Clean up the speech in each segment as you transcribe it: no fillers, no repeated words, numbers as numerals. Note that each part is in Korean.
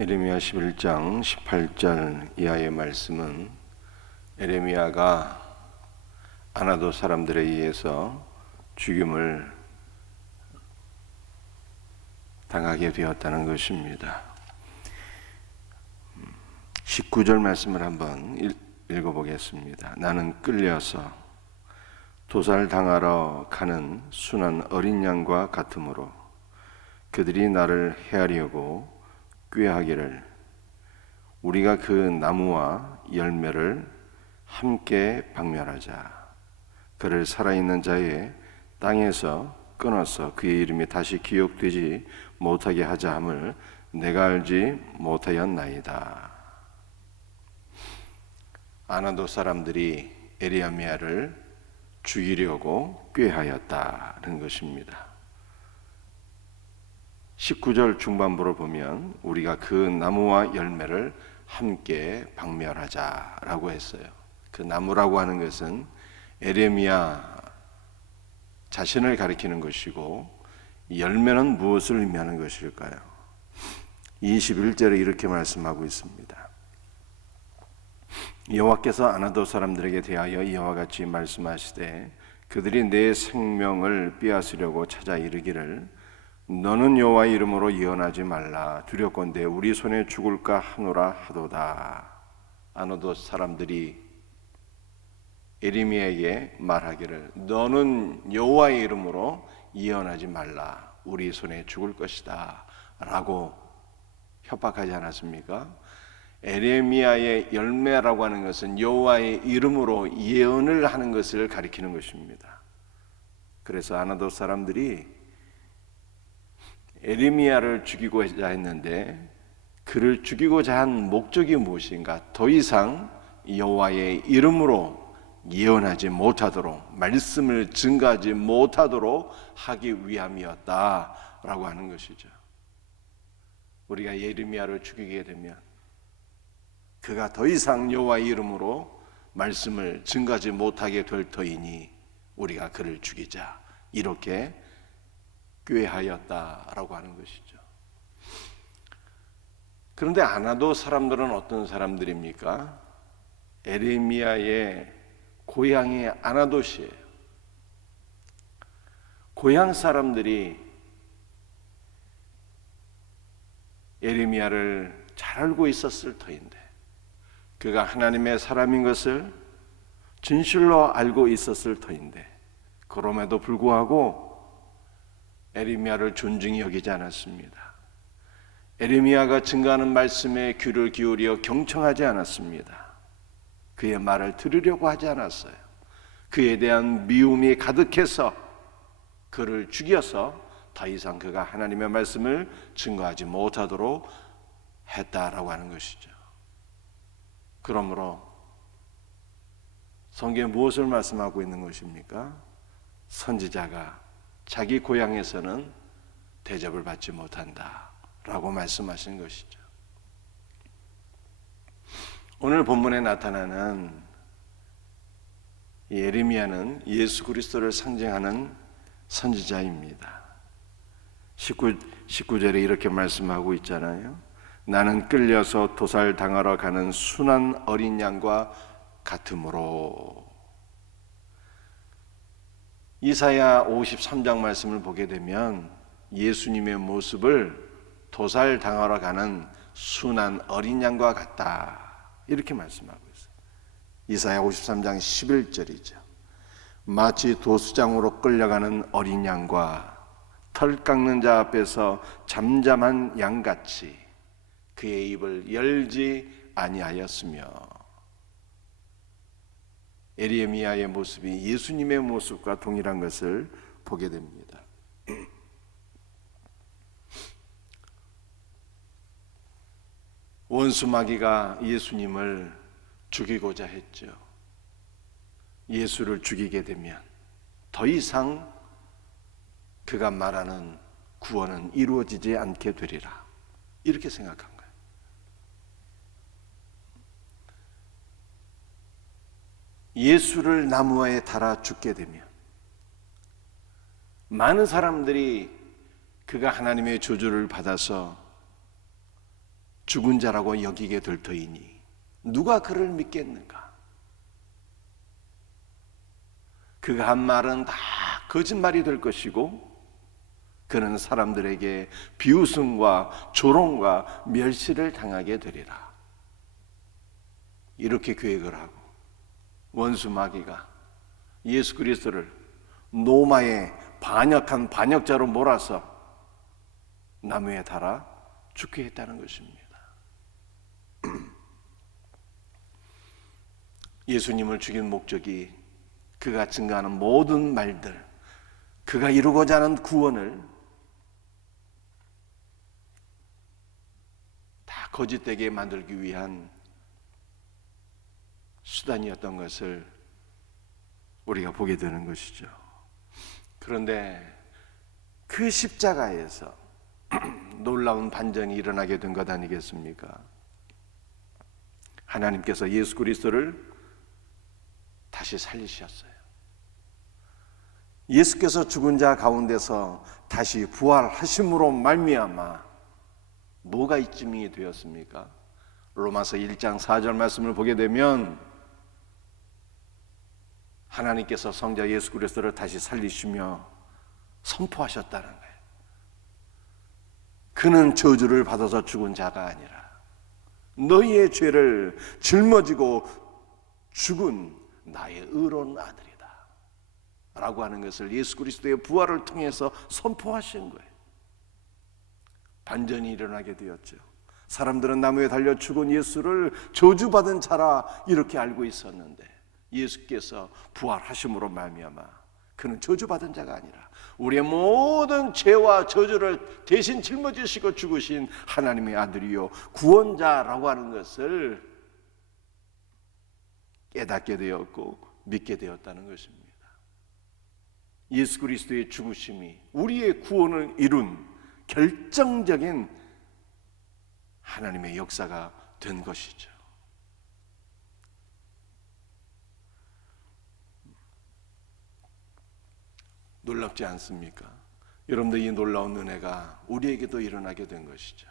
에레미야 11장 18절 이하의 말씀은 에레미야가 아나도 사람들에 의해서 죽임을 당하게 되었다는 것입니다. 19절 말씀을 한번 읽어보겠습니다. 나는 끌려서 도살당하러 가는 순한 어린 양과 같으므로 그들이 나를 해하려고 꾀하기를 우리가 그 나무와 열매를 함께 박멸하자. 그를 살아있는 자의 땅에서 끊어서 그의 이름이 다시 기억되지 못하게 하자 함을 내가 알지 못하였나이다. 아나도 사람들이 에레미야를 죽이려고 꾀하였다는 것입니다. 19절 중반부를 보면 우리가 그 나무와 열매를 함께 박멸하자라고 했어요. 그 나무라고 하는 것은 에레미야 자신을 가리키는 것이고, 열매는 무엇을 의미하는 것일까요? 21절에 이렇게 말씀하고 있습니다. 여호와께서 아나도 사람들에게 대하여 이와 같이 말씀하시되 그들이 내 생명을 빼앗으려고 찾아 이르기를 너는 여호와의 이름으로 예언하지 말라. 두렵건대 우리 손에 죽을까 하노라 하도다. 아나도 사람들이 에레미야에게 말하기를 너는 여호와의 이름으로 예언하지 말라. 우리 손에 죽을 것이다 라고 협박하지 않았습니까? 에레미야의 열매라고 하는 것은 여호와의 이름으로 예언을 하는 것을 가리키는 것입니다. 그래서 아나도 사람들이 에레미야를 죽이고자 했는데 그를 죽이고자 한 목적이 무엇인가? 더 이상 여호와의 이름으로 예언하지 못하도록, 말씀을 증거하지 못하도록 하기 위함이었다라고 하는 것이죠. 우리가 에레미야를 죽이게 되면 그가 더 이상 여호와의 이름으로 말씀을 증거하지 못하게 될 터이니 우리가 그를 죽이자, 이렇게 꾀하였다라고 하는 것이죠. 그런데 아나도 사람들은 어떤 사람들입니까? 에레미야의 고향이 아나도시예요. 고향 사람들이 에레미야를 잘 알고 있었을 터인데, 그가 하나님의 사람인 것을 진실로 알고 있었을 터인데, 그럼에도 불구하고 에레미야를 존중히 여기지 않았습니다. 에레미야가 증거하는 말씀에 귀를 기울여 경청하지 않았습니다. 그의 말을 들으려고 하지 않았어요. 그에 대한 미움이 가득해서 그를 죽여서 더 이상 그가 하나님의 말씀을 증거하지 못하도록 했다라고 하는 것이죠. 그러므로 성경에 무엇을 말씀하고 있는 것입니까? 선지자가 자기 고향에서는 대접을 받지 못한다라고 말씀하신 것이죠. 오늘 본문에 나타나는 이 에레미야는 예수 그리스도를 상징하는 선지자입니다. 19절에 이렇게 말씀하고 있잖아요. 나는 끌려서 도살당하러 가는 순한 어린 양과 같으므로. 이사야 53장 말씀을 보게 되면 예수님의 모습을 도살당하러 가는 순한 어린 양과 같다, 이렇게 말씀하고 있어요. 이사야 53장 11절이죠. 마치 도수장으로 끌려가는 어린 양과 털 깎는 자 앞에서 잠잠한 양같이 그의 입을 열지 아니하였으며. 에레미야의 모습이 예수님의 모습과 동일한 것을 보게 됩니다. 원수 마귀가 예수님을 죽이고자 했죠. 예수를 죽이게 되면 더 이상 그가 말하는 구원은 이루어지지 않게 되리라, 이렇게 생각한 거예요. 예수를 나무에 달아 죽게 되면 많은 사람들이 그가 하나님의 저주를 받아서 죽은 자라고 여기게 될 터이니 누가 그를 믿겠는가? 그가 한 말은 다 거짓말이 될 것이고 그는 사람들에게 비웃음과 조롱과 멸시를 당하게 되리라. 이렇게 계획을 하고 원수 마귀가 예수 그리스도를 노마의 반역한 반역자로 몰아서 나무에 달아 죽게 했다는 것입니다. 예수님을 죽인 목적이 그가 증거하는 모든 말들, 그가 이루고자 하는 구원을 다 거짓되게 만들기 위한 수단이었던 것을 우리가 보게 되는 것이죠. 그런데 그 십자가에서 놀라운 반전이 일어나게 된 것 아니겠습니까? 하나님께서 예수 그리스도를 다시 살리셨어요. 예수께서 죽은 자 가운데서 다시 부활하심으로 말미암아 뭐가 입증이 되었습니까? 로마서 1장 4절 말씀을 보게 되면 하나님께서 성자 예수 그리스도를 다시 살리시며 선포하셨다는 거예요. 그는 저주를 받아서 죽은 자가 아니라 너희의 죄를 짊어지고 죽은 나의 의로운 아들이다 라고 하는 것을 예수 그리스도의 부활을 통해서 선포하신 거예요. 반전이 일어나게 되었죠. 사람들은 나무에 달려 죽은 예수를 저주받은 자라 이렇게 알고 있었는데 예수께서 부활하심으로 말미암아 그는 저주받은 자가 아니라 우리의 모든 죄와 저주를 대신 짊어지시고 죽으신 하나님의 아들이요 구원자라고 하는 것을 깨닫게 되었고 믿게 되었다는 것입니다. 예수 그리스도의 죽으심이 우리의 구원을 이룬 결정적인 하나님의 역사가 된 것이죠. 놀랍지 않습니까? 여러분들 이 놀라운 은혜가 우리에게도 일어나게 된 것이죠.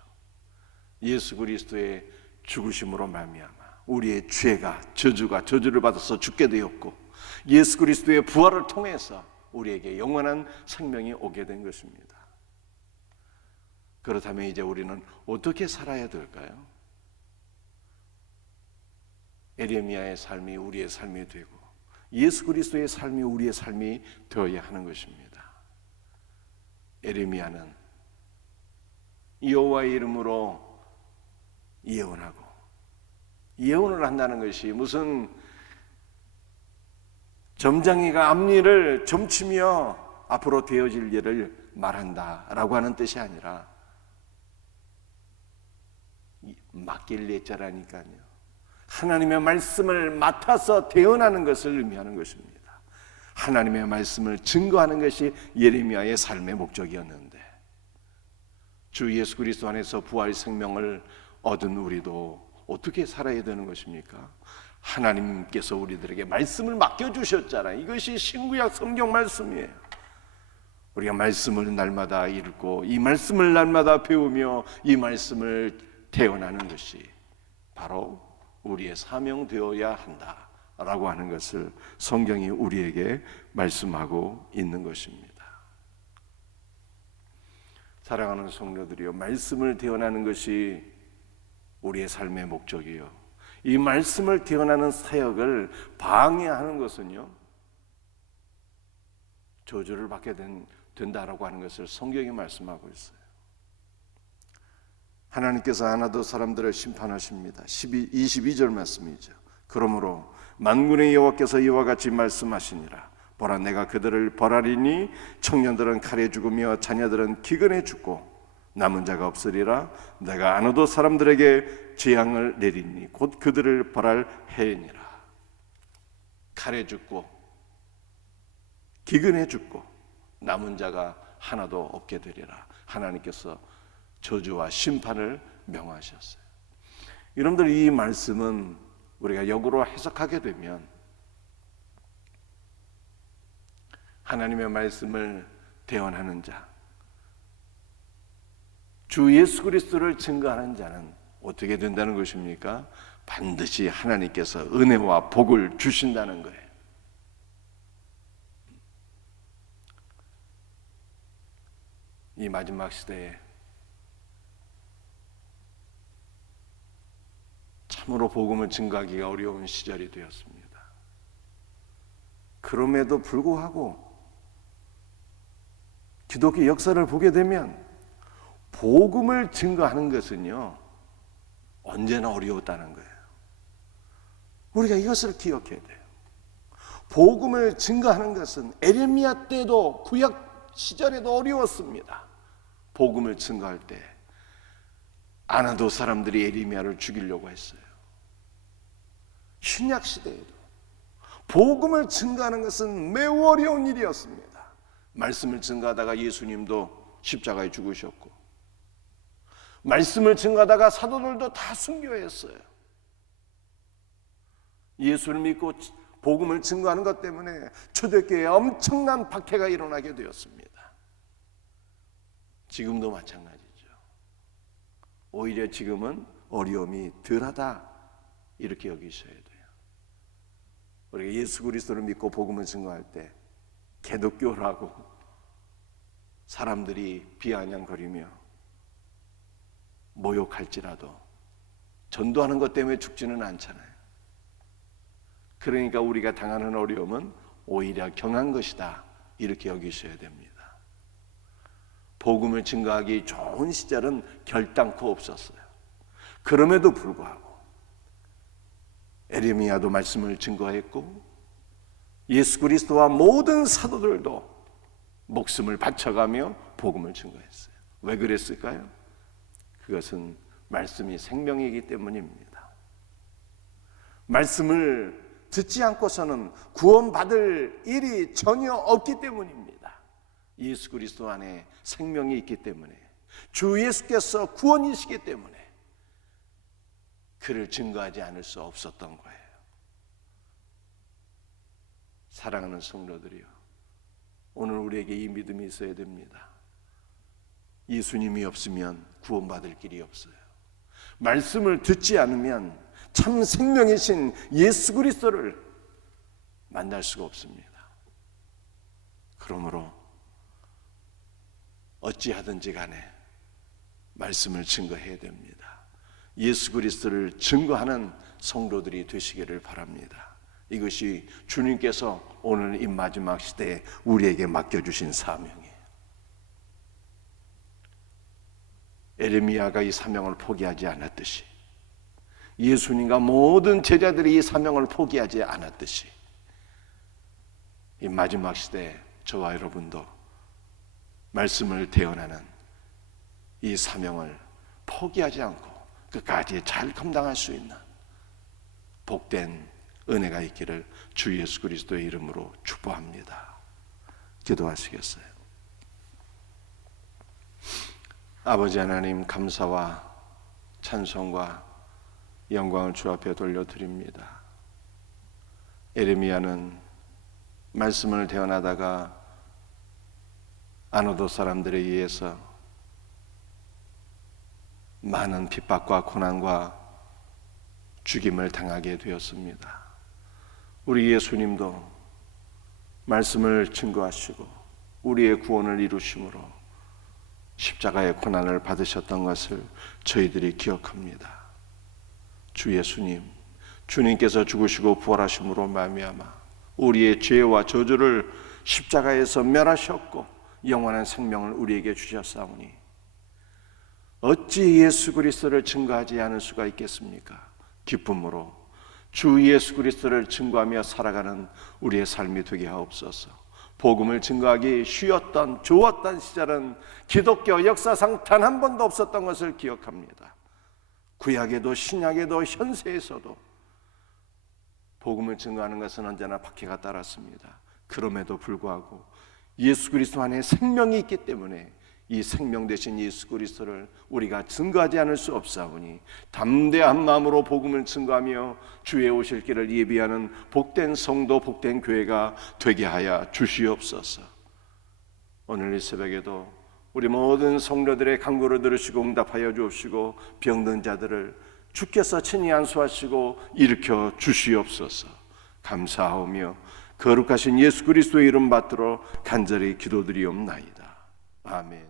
예수 그리스도의 죽으심으로 말미암아 우리의 죄가 저주를 받아서 죽게 되었고 예수 그리스도의 부활을 통해서 우리에게 영원한 생명이 오게 된 것입니다. 그렇다면 이제 우리는 어떻게 살아야 될까요? 에레미야의 삶이 우리의 삶이 되고 예수 그리스도의 삶이 우리의 삶이 되어야 하는 것입니다. 에레미야는 여호와의 이름으로 예언하고 예언을 한다는 것이 무슨 점장이가 앞니를 점치며 앞으로 되어질 일을 말한다라고 하는 뜻이 아니라 맡길 예자라니까요. 하나님의 말씀을 맡아서 대언하는 것을 의미하는 것입니다. 하나님의 말씀을 증거하는 것이 예레미야의 삶의 목적이었는데 주 예수 그리스도 안에서 부활 생명을 얻은 우리도 어떻게 살아야 되는 것입니까? 하나님께서 우리들에게 말씀을 맡겨주셨잖아요. 이것이 신구약 성경 말씀이에요. 우리가 말씀을 날마다 읽고 이 말씀을 날마다 배우며 이 말씀을 대언하는 것이 바로 우리의 사명되어야 한다라고 하는 것을 성경이 우리에게 말씀하고 있는 것입니다. 사랑하는 성도들이여, 말씀을 대언하는 것이 우리의 삶의 목적이요, 이 말씀을 대언하는 사역을 방해하는 것은요 저주를 받게 된다라고 하는 것을 성경이 말씀하고 있어요. 하나님께서 하나도 사람들을 심판하십니다. 22절 말씀이죠. 그러므로 만군의 여호와께서 이와 같이 말씀하시니라. 보라, 내가 그들을 벌하리니 청년들은 칼에 죽으며 자녀들은 기근에 죽고 남은 자가 없으리라. 내가 안어도 사람들에게 재앙을 내리니 곧 그들을 벌할 해이니라. 칼에 죽고 기근에 죽고 남은 자가 하나도 없게 되리라. 하나님께서 저주와 심판을 명하셨어요. 여러분들, 이 말씀은 우리가 역으로 해석하게 되면 하나님의 말씀을 대언하는 자, 주 예수 그리스도를 증거하는 자는 어떻게 된다는 것입니까? 반드시 하나님께서 은혜와 복을 주신다는 거예요. 이 마지막 시대에 참으로 복음을 증거하기가 어려운 시절이 되었습니다. 그럼에도 불구하고 기독교 역사를 보게 되면 복음을 증거하는 것은요, 언제나 어려웠다는 거예요. 우리가 이것을 기억해야 돼요. 복음을 증거하는 것은 에레미야 때도 구약 시절에도 어려웠습니다. 복음을 증거할 때 아나도 사람들이 에레미야를 죽이려고 했어요. 신약 시대에도 복음을 증거하는 것은 매우 어려운 일이었습니다. 말씀을 증거하다가 예수님도 십자가에 죽으셨고, 말씀을 증거하다가 사도들도 다 순교했어요. 예수를 믿고 복음을 증거하는 것 때문에 초대교회에 엄청난 박해가 일어나게 되었습니다. 지금도 마찬가지죠. 오히려 지금은 어려움이 덜하다, 이렇게 여기셔야 돼요. 우리가 예수 그리스도를 믿고 복음을 증거할 때 개독교라고 사람들이 비아냥거리며 모욕할지라도 전도하는 것 때문에 죽지는 않잖아요. 그러니까 우리가 당하는 어려움은 오히려 경한 것이다, 이렇게 여기셔야 됩니다. 복음을 증거하기 좋은 시절은 결단코 없었어요. 그럼에도 불구하고 에레미야도 말씀을 증거했고, 예수 그리스도와 모든 사도들도 목숨을 바쳐가며 복음을 증거했어요. 왜 그랬을까요? 그것은 말씀이 생명이기 때문입니다. 말씀을 듣지 않고서는 구원받을 일이 전혀 없기 때문입니다. 예수 그리스도 안에 생명이 있기 때문에, 주 예수께서 구원이시기 때문에 그를 증거하지 않을 수 없었던 거예요. 사랑하는 성도들이요, 오늘 우리에게 이 믿음이 있어야 됩니다. 예수님이 없으면 구원받을 길이 없어요. 말씀을 듣지 않으면 참 생명이신 예수 그리스도를 만날 수가 없습니다. 그러므로 어찌하든지 간에 말씀을 증거해야 됩니다. 예수 그리스도를 증거하는 성도들이 되시기를 바랍니다. 이것이 주님께서 오늘 이 마지막 시대에 우리에게 맡겨주신 사명이에요. 에레미야가 이 사명을 포기하지 않았듯이, 예수님과 모든 제자들이 이 사명을 포기하지 않았듯이, 이 마지막 시대에 저와 여러분도 말씀을 대언하는 이 사명을 포기하지 않고 끝까지 잘 감당할 수 있는 복된 은혜가 있기를 주 예수 그리스도의 이름으로 축복합니다. 기도하시겠어요? 아버지 하나님, 감사와 찬송과 영광을 주 앞에 돌려드립니다. 에레미야는 말씀을 대언하다가 아노도 사람들에 의해서 많은 핍박과 고난과 죽임을 당하게 되었습니다. 우리 예수님도 말씀을 증거하시고 우리의 구원을 이루심으로 십자가의 고난을 받으셨던 것을 저희들이 기억합니다. 주 예수님, 주님께서 죽으시고 부활하심으로 말미암아 우리의 죄와 저주를 십자가에서 멸하셨고 영원한 생명을 우리에게 주셨사오니 어찌 예수 그리스도를 증거하지 않을 수가 있겠습니까? 기쁨으로 주 예수 그리스도를 증거하며 살아가는 우리의 삶이 되게 하옵소서. 복음을 증거하기 쉬웠던 좋았던 시절은 기독교 역사상 단 한 번도 없었던 것을 기억합니다. 구약에도 신약에도 현세에서도 복음을 증거하는 것은 언제나 박해가 따랐습니다. 그럼에도 불구하고 예수 그리스도 안에 생명이 있기 때문에 이 생명 되신 예수 그리스도를 우리가 증거하지 않을 수 없사오니 담대한 마음으로 복음을 증거하며 주의 오실 길을 예비하는 복된 성도, 복된 교회가 되게 하여 주시옵소서. 오늘 이 새벽에도 우리 모든 성도들의 간구를 들으시고 응답하여 주옵시고 병든 자들을 주께서 친히 안수하시고 일으켜 주시옵소서. 감사하오며 거룩하신 예수 그리스도의 이름 받들어 간절히 기도드리옵나이다. 아멘.